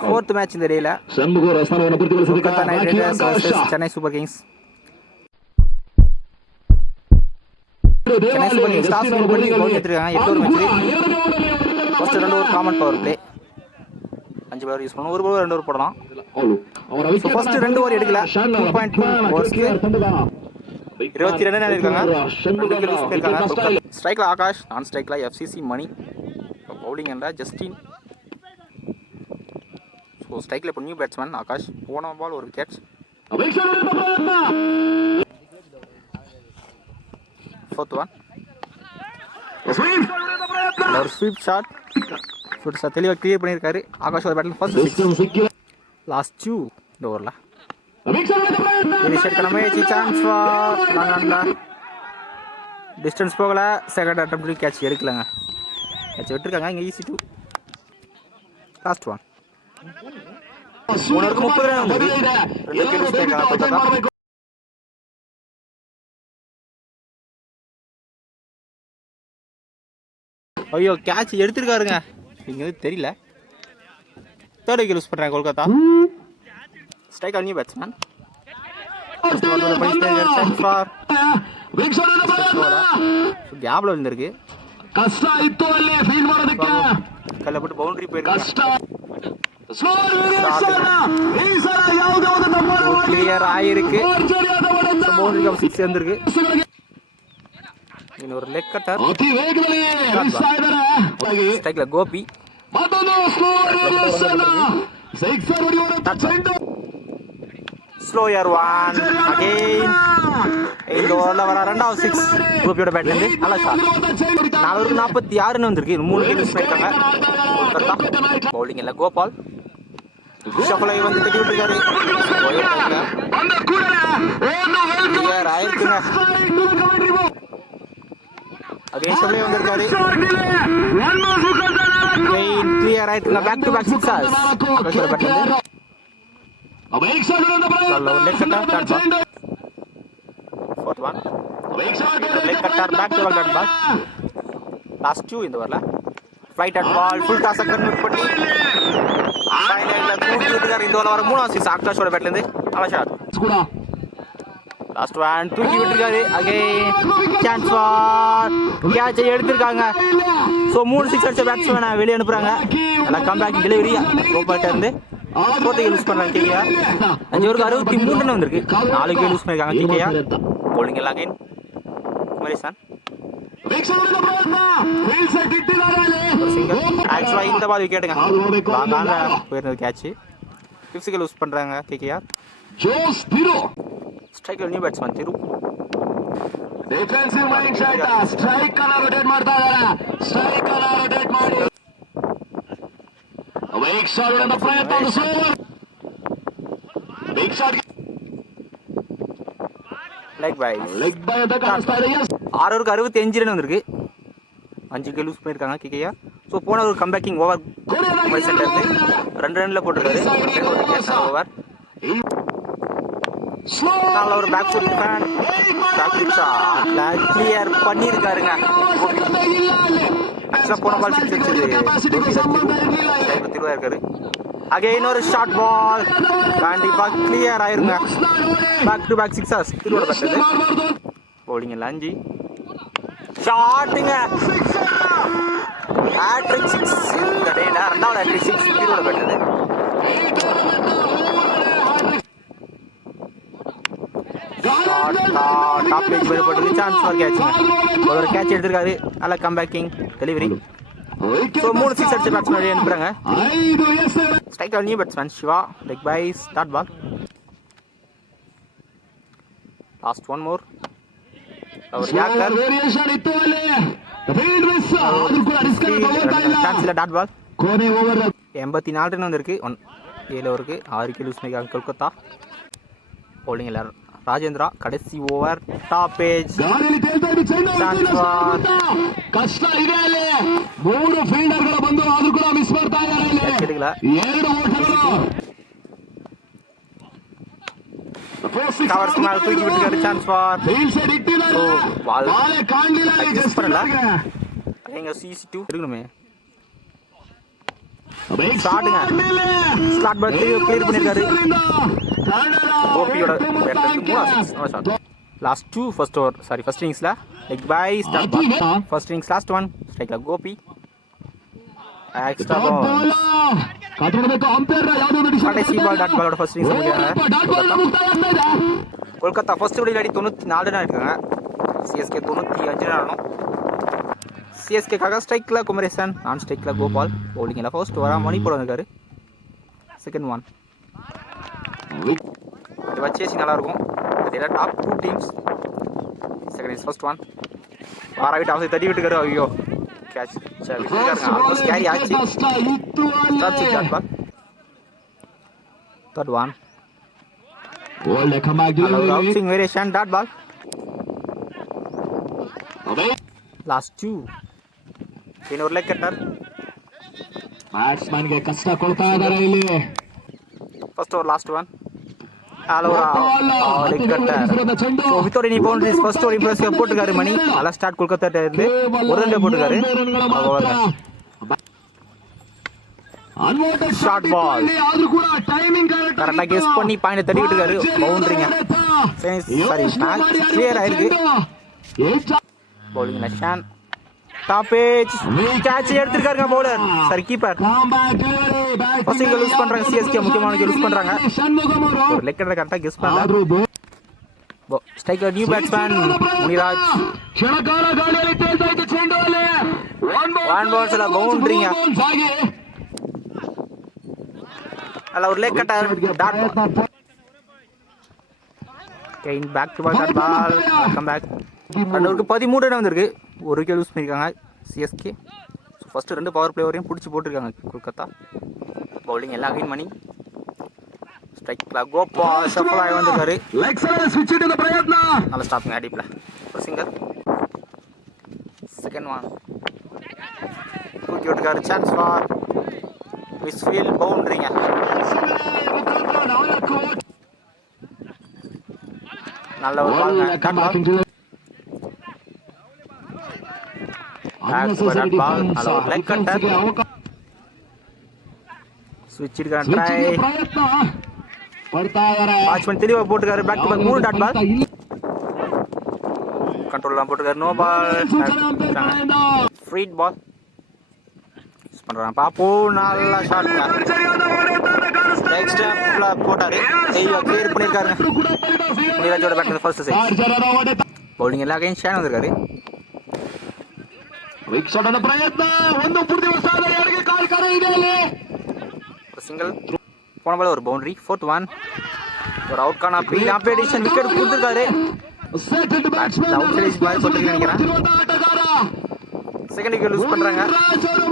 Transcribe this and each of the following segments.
fourth match இந்த டேல Kolkata night Riders vs Chennai super Kings. Chennai super Kings toss win பண்ணி கோல் எடுத்துருக்காங்க. 8 over match. First 2 over common power play. 5 over use பண்ணனும். ஒரு over 2 over போடலாம். So first 2 over எடுக்கல. 2.2 ஓவர்ஸ்க்கு 22 run இருக்காங்க. 2 விக்கெட் யூஸ் பண்ணிருக்காங்க. ஸ்ட்ரைக்ல ஆகாஷ், நான் ஸ்ட்ரைக்ல எஃப்சிசி மணி. பவுலிங் என்ற ஜஸ்டின். ஸோ ஸ்ட்ரைக்கில் இப்போ நியூ பேட்ஸ்மேன் ஆகாஷ். போன பால் ஒரு விக்கெட். ஃபோர்த் ஒன் ஒரு ஸ்வீப் ஷாட். தெளிவாக கிளியர் பண்ணியிருக்காரு ஆகாஷ். ஒரு பேட்டில் ஃபர்ஸ்ட் லாஸ்ட் 2 இந்த ஓவரில் சான்ஸ் டிஸ்டன்ஸ் போகல. செகண்ட் அட்டெம்ப்ட் கேட்ச் எடுக்கலங்க. கேட்ச் விட்டுருக்காங்க. இங்கே ஈஸி 2 லாஸ்ட் ஒன். 30 ரன் வந்து ஐயோ கேட்ச் எடுத்திருக்காருங்க. இங்க தெரியல. தேர்ட் விக்கெட் யூஸ் பண்றாங்க கொல்கத்தா. Strike new batsman. கேப்ல விழுந்திருக்கு. கல்ல போட்டு பவுண்டரி போயிருக்கு. கிளியர் ஆயிருக்கு. பவுண்டரி 6 வந்திருக்கு. இன்னொரு லெக் கட்டர். ஸ்ட்ரைக்ல கோபி. Slower one again. இந்த ஓவர்ல வர ரெண்டாவது 6 கோபியோட பேட்ல இருந்து நல்ல ஷாட். 446 வந்திருக்கு. 3 விக்கெட் மிஸ் பண்ணிட்டாங்க கொல்கத்தா. பவுலிங் இல்ல கோபால். ஷஃபலை வந்து தட்டி விட்டுருக்காரு. கிளியர் ஆயிருக்குங்க. அகைன் ஷஃபலை வந்திருக்காரு. கிளியர் ஆயிருக்குங்க. பேக் டு பேக் சிக்ஸர்ஸ் ஆகாஷோட பேட்ல இருந்து. நல்ல ஒரு leg cutter dot ball. Fourth one leg cutter back to back dot ball. Last 2 இந்த ஓவர்ல flighted ball full toss convert பண்ணி ஃபைனல்ல தூக்கி விட்டுறாரு. இந்த ஓவர்ல வர 3 6 ஆகாஷோட பேட்ல இருந்து நல்ல ஷாட். லாஸ்ட் ஒன் தூக்கி விட்டுறாரு. அகைன் சான்ஸ் ஃபார் கேட்ச் எடுத்துருக்காங்க. சோ 3 6 அடிச்ச பேட்ஸ்மேனை வெளிய அனுப்புறாங்க. நல்ல கம்பேக் டெலிவரி கோபால்ட்ட இருந்து. ஃபோர்த் விக்கெட் யூஸ் பண்றாங்க கேகேஆர். 5 ஓவருக்கு 63 ரன் வந்திருக்கு. 4 விக்கெட் யூஸ் பண்ணிருக்காங்க கேகேஆர். பவுலிங் எல்லாம் அகைன் குமரேசன். ஆக்சுவலா இந்த பால் விக்கெட்டுங்க. லாங்கான போயிருந்தது கேட்ச். 5th விக்கெட் யூஸ் பண்றாங்க கேகேஆர். ஸ்ட்ரைக்ல new batsman Thiru. Defensive mindset. Strike ಅನ್ನ ರೊಟೇಟ್ ಮಾಡ್ತಾ ಇದ್ದಾರೆ. ಸ್ಟ್ರೈಕ್ ಅನ್ನ ರೊಟೇಟ್ ಮಾಡಿ ಬಿಗ್ ಶಾಟ್ ಹೊಡೆದ ಪ್ರಯತ್ನ. ಒಂದು ಸೋವರ್ ಬಿಗ್ ಶಾಟ್ ಲೆಗ್ ಬೈ ಅಂತ ಕಾಣಿಸ್ತಾ ಇದೆ. 6 ஓவருக்கு 65 ரன் வந்திருக்கு. 5 விக்கெட் லூஸ் பண்ணிருக்காங்க கேகேஆர். சோ போன ஒரு கம்பேக்கிங் ஓவர் மைசெட்ல இருந்து 2 ரன்ல போட்டுருக்காரு. ஒரு விக்கெட் ஓவர். நல்ல ஒரு பேக் ஃபுட் ஃபேன். பேக் ஃபுட் ஷாட்ல கிளியர் பண்ணிருக்காருங்க. ஆக்சுவலா போன பால் 6 அடிச்சது திருவா இருக்காரு. அகைன் ஒரு ஷார்ட் பால் கண்டிப்பா கிளியர் ஆயிருங்க. பேக் டு பேக் சிக்ஸர்ஸ் திருவோட பேட்டது. பவுலிங் எல்லாம் 5 ஷாட்டுங்க. ஹேட்ரிக் 6 இந்த டேல ரெண்டாவது ஹேட்ரிக் 6 திருவோட பேட்டது. டாப் பேஜ் மேல போட்டு சான்ஸ் ஃபார் கேட்ச். ஒரு கேட்ச் எடுத்திருக்காரு. நல்ல கம்பேக்கிங் டெலிவரி. சோ 3 6 அடிச்ச பேட்ஸ்மேன் வெளிய அனுப்புறாங்க. Strike new batsman Siva. Leg bye start ball. Last one more. அவர் யாக்கர் ವೇರಿಯೇಷನ್ ಇತ್ತು ಅಲ್ಲಿ. Field miss. ಅದು ಕೂಡ ರಿಸ್ಕ್ ಅನ್ನು ತಗೊಳ್ತಾ ಇಲ್ಲ. ಚಾನ್ಸ್ ಇಲ್ಲ ಡಾಟ್ ಬಾಲ್. ಕೊನೆ ಓವರ್ 84 ரன் வந்திருக்கு. 7 ஓவருக்கு 6 விக்கெட் லூஸ் பண்ணிருக்காங்க கொல்கத்தா. பவுலிங் இல்ல ராஜேந்திரா. கடைசி ஓவர் டாப் பேஜ் ಗಾಳಿಯಲ್ಲಿ ತೇಲ್ತಾ ಇದೆ ಚೈನಾ. ಕಷ್ಟ ಇದೆ ಅಲ್ಲಿ. 3 ಫೀಲ್ಡರ್ಗಳು ಬಂದು ಆದ್ರೂ ಕೂಡ ಮಿಸ್ ಮಾಡ್ತಾ ಇದ್ದಾರೆ ಇಲ್ಲಿ. 2 ಓಟಗಳು. ಕವರ್ಸ್ ಮೇಲೆ ತೂಕಿ ಬಿಟ್ಟಿದ್ದಾರೆ. ಚಾನ್ಸ್ ಫಾರ್ ಫೀಲ್ಡ್ ಸೈಡ್ ಇಟ್ಟಿದ್ದಾರೆ. ಬಾಲ್ ಕಾಣಲಿಲ್ಲ. ಯೂಸ್ ಮಾಡಲ್ಲ. ಹೆಂಗ CC2 ತಿರುಗணுமே. ஷாட்டுங்க. ஸ்லாட் பால் கிளியர் பண்ணியிருக்காரு. கோபியோட last 2 first over sorry first இன்னிங்ஸில் leg bye start ball. First innings last one ஸ்ட்ரைக்கில் கோபி எக்ஸ்ட்ரா பால். கடைசி பால் டாட் பாலோட ஃபர்ஸ்ட் இன்னிங்ஸ் முடிக்கிறாங்க. கொல்கத்தா ஃபர்ஸ்ட் விளையாடி 94 ரன் இருக்காங்க. சிஎஸ்கே 95 ரன் ஆடணும். சிஎஸ்கேக்காக ஸ்ட்ரைக்கில் குமரேசன், நான் ஸ்ட்ரைக்கில் கோபால், பவுலிங்கில் ஃபர்ஸ்ட் ஓவராக மணி போட வந்திருக்காரு. செகண்ட் ஒன் இது வச்சேசி நல்லாயிருக்கும். அதில் top 2 teams. Second is first one ஆறாவிட்டு அவசரம் தட்டி விட்டுக்காரு. ஐயோ கேட்ச் ஆல்மோஸ்ட் கேரி ஆச்சு. Third one outswing variation dot ball. Last 2 ಇನ್ನೂರು ಲೆಗ್ ಕಟ್ಟರ್. ಬ್ಯಾಟ್ಸ್ಮನ್ ಗೆ ಕಷ್ಟ ಕೊಡ್ತಾ ಇದ್ದಾರೆ ಇಲ್ಲಿ. First over last one leg cutter. So without any boundaries first over impressive போட்டுருக்காரு மணி. நல்லா ஸ்டார்ட் கொல்கத்தா இருந்து ஒரு ரன் போட்டுருக்காரு. ஷார்ட் பால் கரெக்டாக கெஸ் பண்ணி பாயிண்ட் தட்டி விட்டுருக்காரு. பவுண்டரிங்க சாரி கிளியர் ஆயிருக்கு. Bowling Shan top edge catch எடுத்துருக்காருங்க பவுலர் சாரி கீப்பர். ஃபர்ஸ்ட் இங்க லூஸ் பண்றாங்க சிஎஸ்கே, முக்கியமான லூஸ் பண்றாங்க. ஒரு லெக் கரெக்டாக கெஸ் பண்ணல. Striker new batsman Muniraj. One பால்ஸ்ல பவுண்டரிங்க. நல்ல ஒரு leg cutter dot ball. Again back to ball dot ball. Come back. ரன்னருக்கு 13 ரன் வந்திருக்கு. ஒரு விக்கெட் லூஸ் பண்ணியிருக்காங்க CSK. So first 2 power play வரையும் பிடிச்சி போட்டிருக்காங்க கொல்கத்தா. பவுலிங் எல்லாம் அகைன் மணி. ஸ்ட்ரைக்கில் கோபால் ஷஃபிள் ஆகி வந்திருக்காரு. நல்ல ஸ்டாப்பிங் அடிப்பில் ஒரு சிங்கர். செகண்ட் ஒன் தூக்கி விட்டுருக்காரு. சான்ஸ் ஃபார் மிஸ்ஃபீல்ட் பவுண்டரிங்க. நல்ல ஒரு பால். தெளிவா போட்டுக்காரு. Back to back 3 dot ball. Control போட்டுக்காரு. நோ பால் ஃப்ரீட் பால் யூஸ் பண்றாங்க. பாப்போம். நல்ல ஷாட் நெக்ஸ்ட் ஸ்டெப்ல போட்டாரு. ஐயோ கிளியர் பண்ணிருக்காரு. முனிராஜோட பேட் ஃபர்ஸ்ட் சைட். பவுலிங் எல்லாம் அகைன் ஷான் வந்திருக்காரு. ವೀಕ್ಷಣದ ಪ್ರಯತ್ನ ಒಂದು ಪೂರ್ತಿ ಹೊಸದ ಎಡಗೆ ಕಾಲ್ ಕರ ಇದೆ ಅಲ್ಲಿ. சிங்கிள் போன பால் ஒரு பவுண்டரி. ஃபோர்த் ஒன் ஒரு அவுட் கான பீல் ஆம்பேடிஷன் விக்கெட் கொடுத்திருக்காரு. Second batsman outside ball போட்டுருக்காங்க நினைக்கிறேன். செகண்ட் விக்கெட் லூஸ் பண்றாங்க.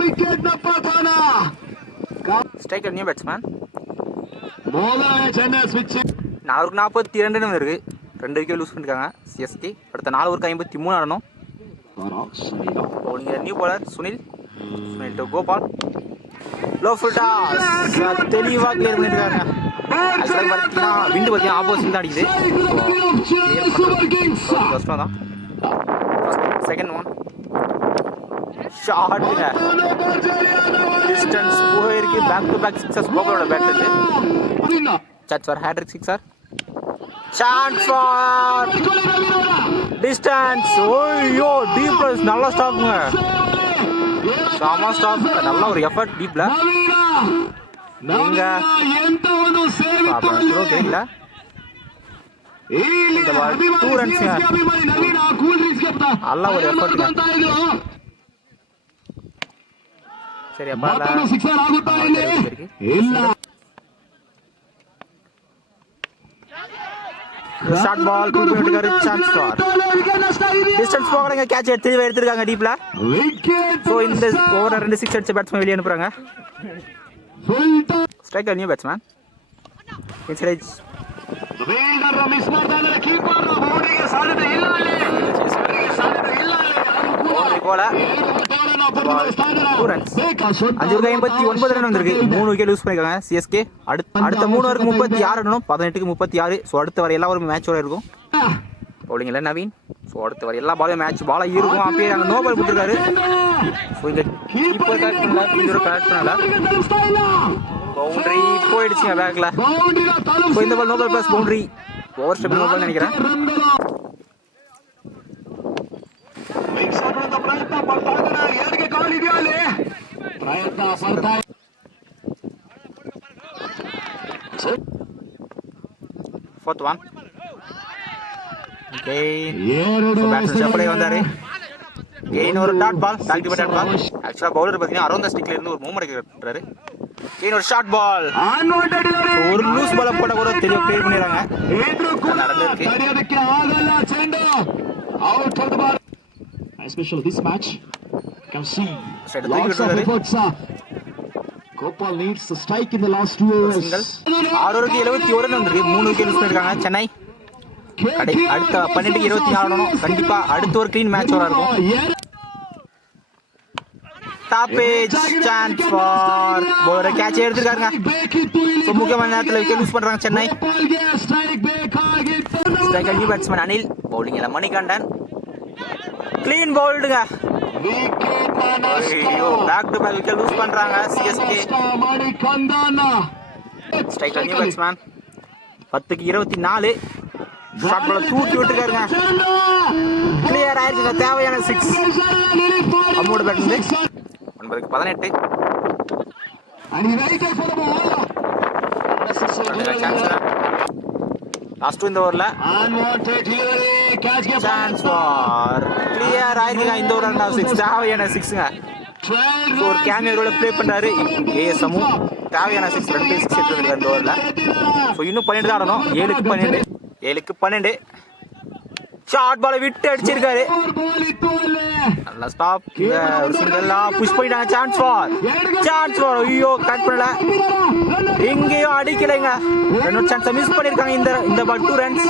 ವಿಕೆಟ್ ನ ಪತನ. Striker new batsman. ಮೊದಲನೇ ಚೆನ್ನೈ ಸ್ವಿಚ್. 42 ரன் இருக்கு. 2 விக்கெட் லூஸ் பண்ணிருக்காங்க சிஎஸ்கே. அடுத்த 4 ஓவருக்கு 53 ஆடணும். Bowling new bowler Sunil to Gopal. Low full toss தெளிவாக கிளியர் பண்ணிருக்காங்க. ஆக்சுவலாக பார்த்தீங்கன்னா விண்டு பார்த்தீங்கன்னா ஆப்போசிட் தான் அடிக்குது. கஷ்டம் தான். செகண்ட் ஒன் ஷார்ட்டுங்க. டிஸ்டன்ஸ் போயிருக்கு. பேக் டு பேக் சிக்ஸர்ஸ் கோபாலோட பேட்ல இருந்து. Chance for hat-trick sixer. Chance for distance. ஓய்யோ டீப் நல்ல ஸ்டாப்புங்க. சாமா ஸ்டாப். நல்ல ஒரு எஃபர்ட் டீப்ல. நீங்க தெரியல. இந்த பால் 2 ரன்ஸ். நல்ல ஒரு எஃபர்ட். சரி அப்பா ஷார்ட் பால் கூப்பிட்டுக்காரு. சான்ஸ் ஃபார் டிஸ்டன்ஸ் போகலங்க. கேட்ச் தெளிவா எடுத்துருக்காங்க டீப்ல. ஸோ இந்த ஓவர 2 6 அடிச்ச பேட்ஸ்மேன் வெளியே அனுப்புறாங்க. Striker new batsman inside. போல 2 ரன்ஸ். 5 ரன் வந்திருக்கு. 3 விக்கெட் லூஸ் பண்ணிருக்காங்க சிஎஸ்கே. அடுத்த 3 ஓவருக்கு 36 ரன்னும் 18க்கு 36. ஸோ அடுத்த வர எல்லா ஒரு மேட்சோட இருக்கும். பவுலிங் இல்லை நவீன். ஸோ அடுத்த வர எல்லா பாலும் மேட்ச் பாலாக இருக்கும். அப்படியே நாங்கள் நோ பால் கொடுத்துருக்காரு. ஸோ இங்கே கீப்பர் கரெக்ட் பண்ணல, கரெக்ட் பண்ணல. பவுண்டரி போய் போயிடுச்சுங்க பேக்ல. ಬೌಂಡ್ರಿನ ஸோ இந்த ball no ball plus boundary. Over step no ball நினைக்கிறேன். ಮಿಕ್ಸ್ ಮಾಡುವಂತ ಪ್ರಯತ್ನ ಪಡ್ತಾ ಇದ್ದಾರೆ. ಯಾರಿಗೆ ಕಾಲ್ ಇದೆಯಾ ಅಲ್ಲಿ? ಪ್ರಯತ್ನ ಪಡ್ತಾ ஃபோர்த் ஒன். கெயின் ಎರಡು பேட்ஸ்மேன் செப்பலே வந்தாரு. கெயின் ஒரு டாட் பால், டாட் பால். ஆக்சுவலா பவுலர் பாத்தீங்கன்னா அரௌண்ட் த ஸ்டிக்ல இருந்து ஒரு மூவ்மெண்ட் கட்டுறாரு. கெயின் ஒரு ஷார்ட் பால். ஒரு லூஸ் பால் போட கூட தெளிவா கிளியர் பண்ணிடுறாங்க. நடந்திருக்கு. ತಡೆಯೋದಕ್ಕೆ ಆಗಲ್ಲ ಚೆಂಡು. Out of the ball. Especially this match. Can see Straight lots of efforts. Gopal needs to strike in the last 2 overs. Single 6 ஓவருக்கு 71 ரன் வந்திருக்கு. 3 விக்கெட் யூஸ் பண்ணிருக்காங்க சென்னை. அடுத்த 12க்கு 24 ஆடணும். கண்டிப்பா அடுத்த ஒரு க்ளீன் மேட்ச் வர இருக்கும். டாப்பேஜ் சான்ஸ் ஃபார் ஒரு கேட்ச் எடுத்துருக்காங்க. ஸோ முக்கியமான நேரத்தில் விக்கெட் யூஸ் பண்றாங்க Chennai. Striker new batsman Anil. பவுலிங்ல மணிகண்டன். க்ளீன் பவுல்டுங்க. ஐயோ back to back wicket loose பண்றாங்க சிஎஸ்கே. ஸ்ட்ரைக்கர் நியூ பேட்ஸ்மேன் 10க்கு 24. ஷாட் பால் தூக்கி விட்டுருக்காருங்க. கிளியர் ஆயிருக்குங்க. தேவையான 6. அம்மோட பேட் இருந்து 9க்கு 18. லாஸ்ட் இந்த ஓவர்ல சான்ஸ் ஃபார் கிளியர் ஆயிருக்குங்க. இந்த ஓவர் 6. தேவையான 6ங்க. ஒரு கேமியோட ப்ளே பண்றாரு ஏஎஸ்எம். தேவையான 6 ரன் 6 எடுத்துருக்காரு இந்த ஓவர்ல. ஸோ இன்னும் 12 தான் ஆடணும். 7க்கு 12. ஷார்ட் பாலை விட்டு அடிச்சிருக்காரு. நல்லா ஸ்டாப். ஒரு சிங்கிளா புஷ் பண்ணிட்டாங்க. சான்ஸ் ஃபார் ஐயோ கட் பண்ணல. எங்கேயோ அடிக்கலைங்க. ரெண்டு சான்ஸை மிஸ் பண்ணிருக்காங்க. இந்த பால் 2 ரன்ஸ்.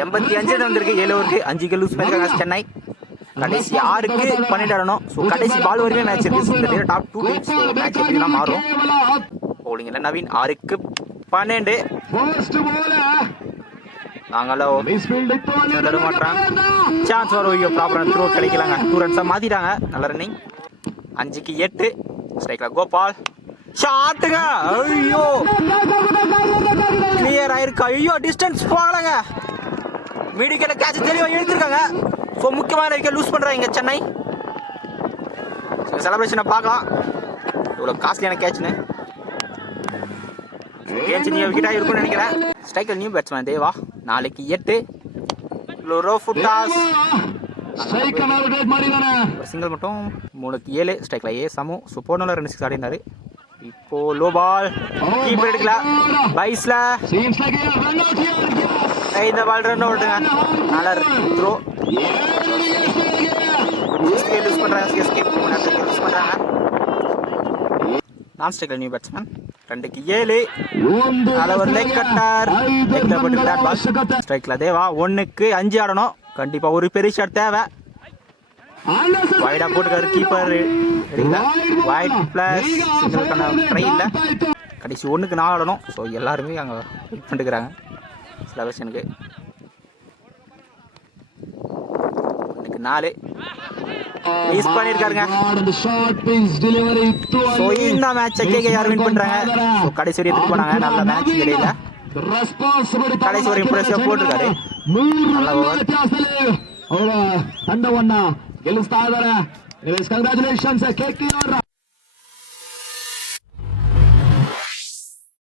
85 ரன் வந்திருக்கு. 7 ஓவருக்கு 5 விக்கெட் லூஸ் பண்ணிருக்காங்க சென்னை. கடைசி 6க்கு 12 ஆடணும். ஸோ கடைசி பால் வரைக்கும் மேட்ச் இருக்கு. இந்த டாப் 2 டீம்ஸ் மேட்ச் எப்படிலாம் மாறும். பவுலிங்ல நவீன் 6க்கு 12. நாங்களோ மாட்டாங்க. சான்ஸ் வரும். ஐயோ ப்ராப்பரான த்ரோ கிடைக்கலாங்க. 2 ரன்ஸா மாத்திட்டாங்க. நல்ல ரன்னிங். 5க்கு 8. ஸ்ட்ரைக்ல கோபால். ஷாட்டுங்க. ஐயோ கிளியர் ஆயிருக்கா. ஐயோ டிஸ்டன்ஸ் போகலங்க. மீடியல கேட்ச் தெளிவா எடுத்திருக்காங்க. ஸோ முக்கியமான விக்கெட் லூஸ் பண்றாங்க சென்னை. செலிப்ரேஷனை பார்க்கலாம். இவ்வளோ காஸ்ட்லியான கேட்ச்னு. நீ விக்கெட்டாக இருக்கும்னு நினைக்கிறேன். ஸ்ட்ரைக்கர் நியூ பேட்ஸ்மேன் தேவா 4க்கு 8. லோரோ ஃபுட்டாஸ் சிங்கிள் மட்டும் 3க்கு 7. ஸ்ட்ரைக்ல ஏ சமு. ஸோ போனோல 2 6 ஆடினாரு. இப்போ லோ பால் கீப்பர் எடுக்கல. பைஸ்ல இந்த பால் ரன் அவுட்டுங்க. நல்ல த்ரோ. யூஸ் பண்றாங்க சிஎஸ்கே. யூஸ் பண்றாங்க. நான் ஸ்ட்ரைக்கர் நியூ பேட்ஸ்மேன் 2க்கு 7. ஒரு லெக் கட்டர். ஸ்ட்ரைக்ல தேவா 1க்கு 5 ஆடணும். கண்டிப்பா ஒரு பெரிய ஷாட் தேவை. வைடா போட்டுக்காரு கீப்பர். வைட் பிளஸ் ட்ரை இல்லை. கடைசி 1க்கு 4 ஆடணும். ஸோ எல்லாருமே அங்கே வெயிட் பண்ணிக்கிறாங்க செலப்ரேஷனுக்கு. 1க்கு 4 மிஸ் பண்ணிருக்காருங்க. ஸோ இந்த மேட்சை கேகேஆர் வின் பண்றாங்க. ஸோ கடைசி வரையும் எடுத்து போனாங்க. நல்ல மேட்ச் இடையில கடைசி வரையும் இம்ப்ரெசிவா போட்டிருக்காரு. நல்ல ஓவர். ತಂಡವನ್ನ ಗೆಲ್ಲಿಸ್ತಾ ಇದ್ದಾರೆ. Congratulations KKR.